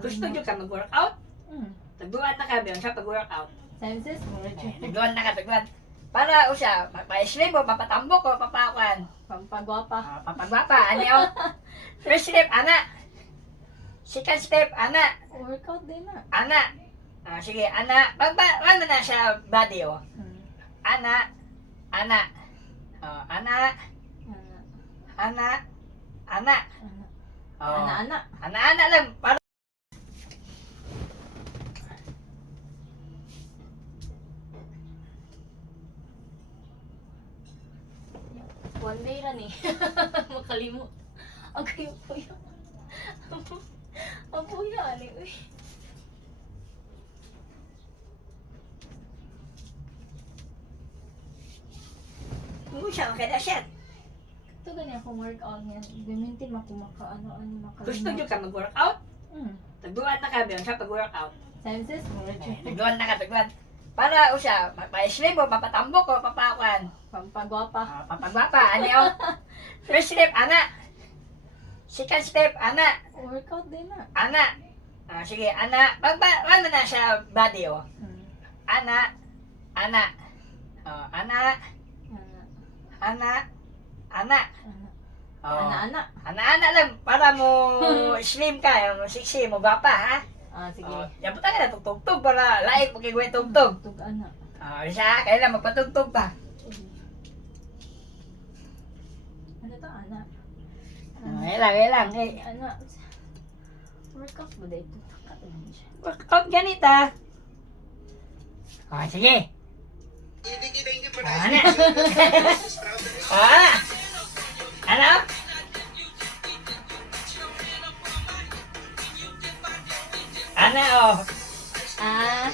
Gusto nyo ka mag-workout? Hmm. Tagduan na ka biyon sa pag-workout. Senses mo. Tagduan na ka, tagduan. Para usya, pa-slim mo, papatambok ko, papakuan. Pampagwapa. Papagwapa, ano yun? First step, ana. Second step, ana. Workout din na. Ana. Sige, ana. Ano na siya body, oh. Hmm. Ana. Ana. Ana. Ana. Ana. Ana. Ana. Oh. Ana-ana. Ana-ana lang. Para One day ran eh. Makalimot. Ang kayo po yun. Ang po yan eh. Uy. kung siya, kaya siya. Ito ganyan akong workout niyan. Gamintin mo kung ano makalimot. Gusto nyo ka mag-workout? Hmm. Tagduan na ka biyon sa pag-workout. Senses mo. Tagduan na ka, tagduan. Para usya, pa-slim mo, papatambok ko, papakuan. Pampagwapa. Papagwapa, ano yun? First step, ana. Second step, ana. Workout din na. Ana. Sige, ana. Ano na siya body, oh. Hmm. Ana. Ana. Ana. Ana. Ana. Ana. Ana. Oh. Ana-ana. Ana-ana lang. Para mo slim ka, mo sexy, mo gwapa, ha? Sige. Yan po tayo na, tugtog para laik, magigawin tugtog. Tug-ana. Siya, kailan magpatugtog pa. Ano to, ana? Ilang. Ana. Workout ba dito? Katalan siya. Workout ganita. Sige. Ana. Ano? Ano, oh. Ah.